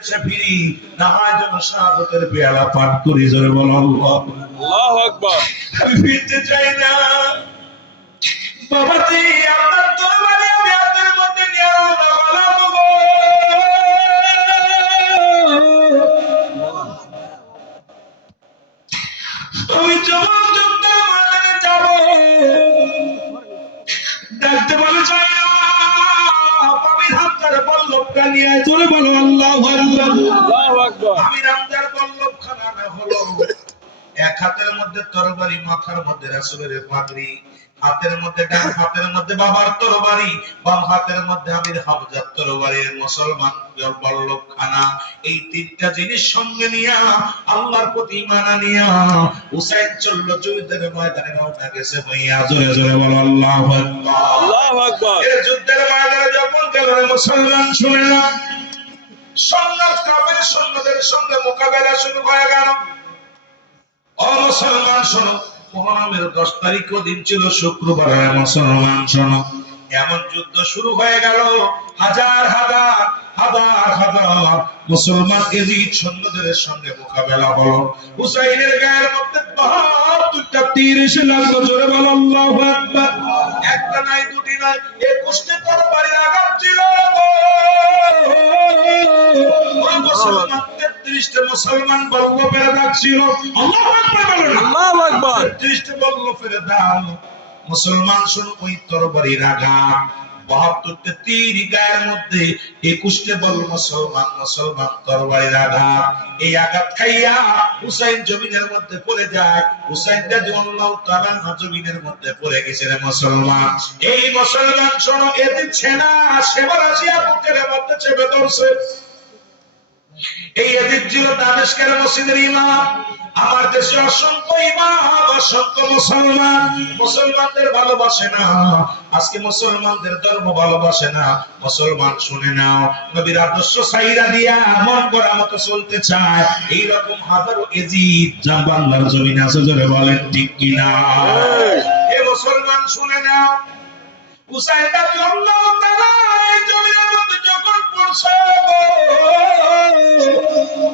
এসে ফিরি না শাহাদতের পেয়ালা পাঠ করি জোরে বলো আল্লাহ আকবার। আমি ফিরতে চাই না। বাবাজি আপনার তরবারি আমি হাতের মধ্যে নিয়ে রওনা আমি যখন যুদ্ধের ময়দানে যাব ডাকতে বলে চাই আমি নিয়ে বলো আল্লাহ আল্লাহ আল্লাহু আকবার। আমি রামদার বল্লভ না হলো এক হাতের মধ্যে তরবারি মাথার মধ্যে রাসূলের পাগড়ি হাতের মধ্যে ডান হাতের মধ্যে বাবার তরবারি বাম হাতের মধ্যে আমির হামজার তরবারির মুসলমান বল্লভ খানা এই তিনটা জিনিস সঙ্গে নিয়া আল্লাহর প্রতি মানা নিয়া হুসাইন চলল যুদ্ধের ময়দানে রওনা গেছে হইয়া। জোরে জোরে বলো আল্লাহু আকবার। আল্লাহু আকবার। এ ময়দানে যখন মুসলমান শুনে না। সন্ন্যাস কাফের সৈন্যদের সঙ্গে মোকাবেলা শুরু হয়ে গেল। ও মুসলমান, শোনো, মহরমের দশ তারিখ দিন ছিল শুক্রবার মুসলমান, শোনো। এমন যুদ্ধ শুরু হয়ে গেল। হাজার হাজার হাজার হাজার মুসলমান এজিদ সৈন্যদের সঙ্গে মোকাবেলা হলো। হুসাইনের গায়ের মধ্যে বাহাত্তরটা তীর এসে লাগল জোরে বল একটা নাই, দুটি নাই, একুশটি তরবারি তেত্রিশটা মুসলমান বর্গ পেরে ডাকছিল আল্লাহু আকবার তেত্রিশটা বর্গ ফেরে দাও মুসলমান শুনো ওই তরবারির আঘাত বাহাত্তরটা তীর গায়ের মধ্যে একুশটা বল মুসলমান মুসলমান তরবারির আঘাত এই আঘাত খাইয়া হুসাইন জমিনের মধ্যে পড়ে যায়। হুসাইন দাদি আল্লাহ তাআলা জমিনের মধ্যে পড়ে গেছে রে মুসলমান। এই মুসলমান শোনো এ দিচ্ছে না সেবার আসিয়া বুকের মধ্যে চেপে ধরছে। এই এদিক ছিল দামেস্কের মসজিদের ইমাম। আমার দেশে অসংখ্য ইমাম অসংখ্য মুসলমান। মুসলমানদের ভালোবাসে না। আজকে মুসলমানদের ধর্ম ভালোবাসে না। মুসলমান শুনে নাও। নবীর আদর্শ সাইরা দিয়া মন করা মতো চলতে চায়। এইরকম হাজারো এজিদ যা বাংলার জমিন আছে জোরে বলেন ঠিক কিনা? এ মুসলমান শুনে নাও। হুসাইন রাদিয়াল্লাহু তাআলা এই জমিনের মধ্যে যখন পড়ছে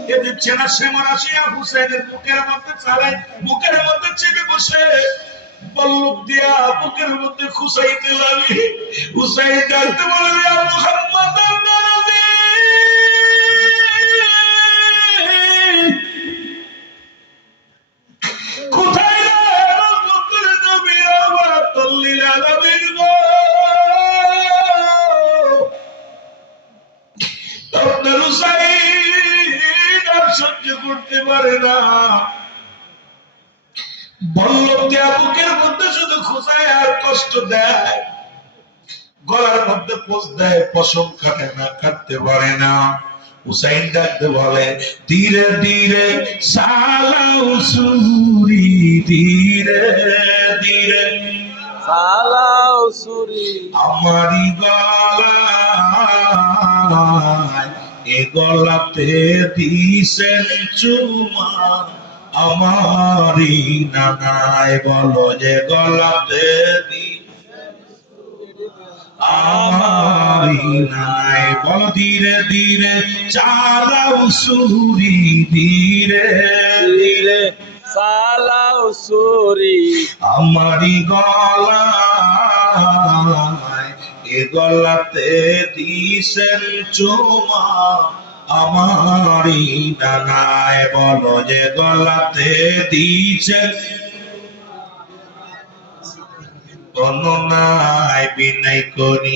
এ দিচ্ছে না হুসাইনের বুকের মধ্যে চালায় বুকের মধ্যে চেপে বসে? পল্লব দিয়া বুকের মধ্যে খুসাইতে লাগে হুসাইন ডাকতে বলে মুহাম্মদ নাবী করতে পারে না। বল্লভ দেয়া বুকের মধ্যে শুধু খোঁজায় আর কষ্ট দেয়। গলার মধ্যে পোষ দেয় পশম কাটে না কাটতে পারে না। হুসাইন ডাকতে বলে ধীরে ধীরে সালাও সুরি ধীরে ধীরে। সালাউ সুরি। আমারি গলায় এ গলাতে দিছেন চুমা। আমারি নানায় বলো যে গলাতে দি আমারি নাই বল ধীরে ধীরে চালাও সুরি ধীরে ধীরে। চালাও সুরি। আমারি গলায় এ গলাতে দিছেন চুমা আমারি নানায় বলো যে গলাতে দিছেন নাই বিনয় করি।